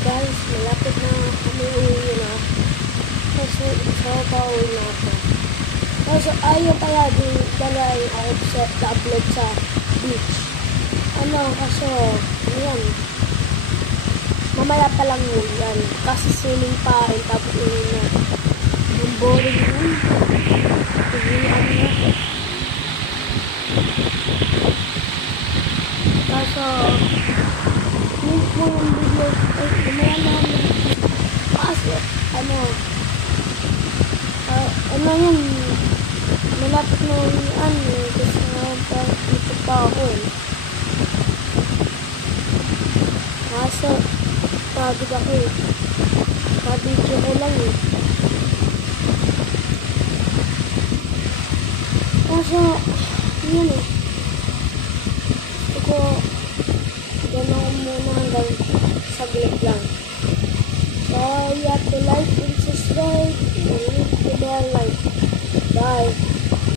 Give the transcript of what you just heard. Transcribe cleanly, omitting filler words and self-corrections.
guys, malapit na kami uwi na. Kasi isa pa uwi na ako. Kaso ayaw pala din dala yung upload sa beach. Kaso, yan. Mamaya pa lang yan. Kasi swimming pa rin, tapos yun na. Yung boring yun. Tignan na. Kaso, yung video, mamaya namin. Kaso, yan. Malapit na yan. Kasi ito pa ako eh. Kaso, pagod ako eh. Pabidyo ko lang eh. Kaso, yun eh. Gusto ko, gano'n muna hanggang saglit lang. So, you have to like and subscribe and hit the bell like. Bye.